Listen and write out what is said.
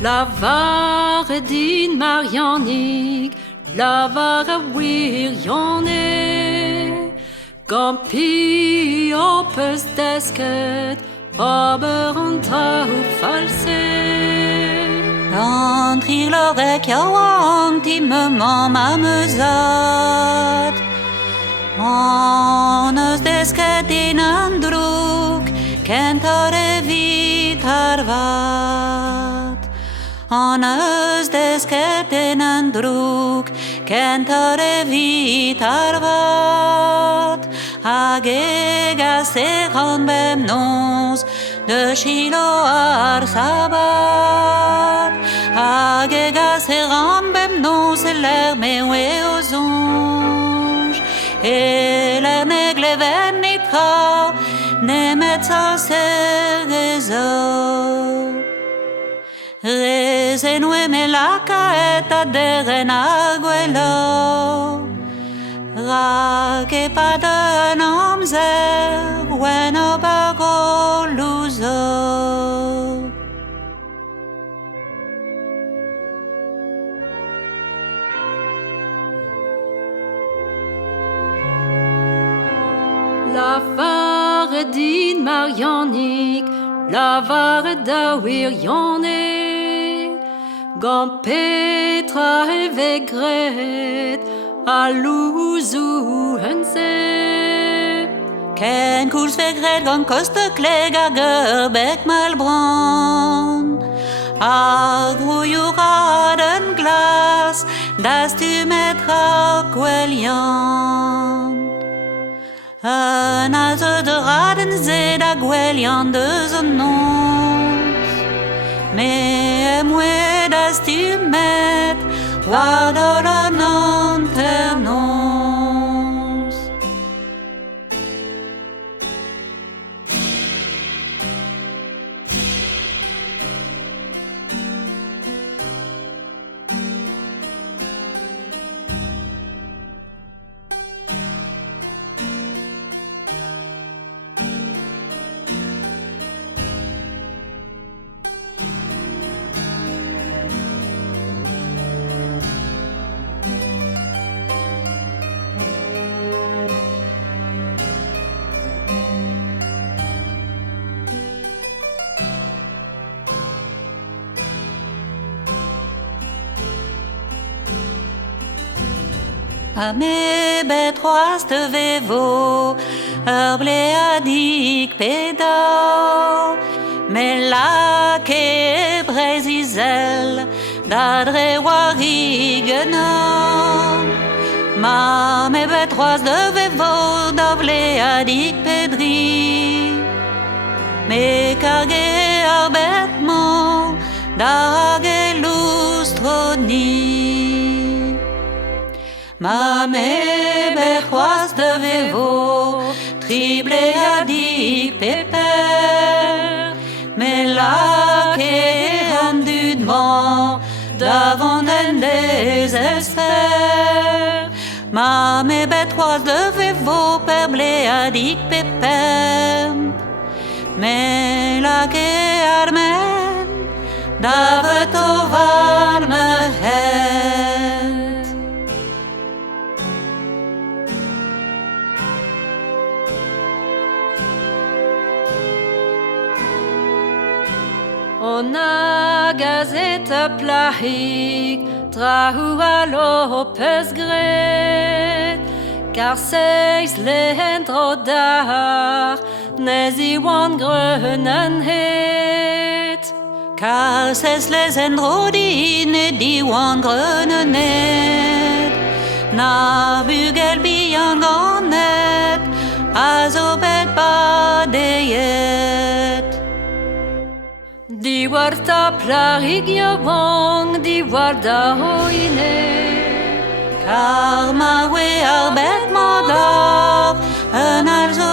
La vare din Marianig, la vare wirjane. Gampi opus desket, aber und trau false. Entrir l'orec yawang timement m'amesat. Anas desket in andruk, kentare vitarvat. Anas desket in andruk, kentare vitarvat. Agega seran bem nos, de Shiloh sabat. Agega seran bem nos, l'air mewe aux anges. Et l'air negle venitra, nemetza serezo. Rezenue melaka et aderen aguelo. Rake padan amzer, weno bago luzo. La vare din Marianig, la vare da wirjane. Gant Petra evegret, a luzu hense. Ken koers vegret gant koste klega gerbek malbrand. A groeiouraden glas, das tu metra gwelian. Een aze de raden zed a gwelian de zon nons. Me emwe das tu met, war an anternons. A me betroast vevo, ble adik pedao, me la ke brezizel, dadre warigena. Ma me betroast vevo, ble adik pedri, me karge arbetmo, dage lustroni. Ma me berchoas de vevo, trible adik peper, me la ke rendudement, davant en désesper. Ma me berchoas de vevo, perble adik peper, me la ke armen, davet ovar me het. On a gazeta plahig, trahu alo pesgret, car seis lehentro dar, nezi wan grönen het. Car ses les endrodine di wan grönenet, na bugel bian ganet, azobet badeyet. Di warta plahig yavong, di warda hoine. Car ma we arbet modar, un alzo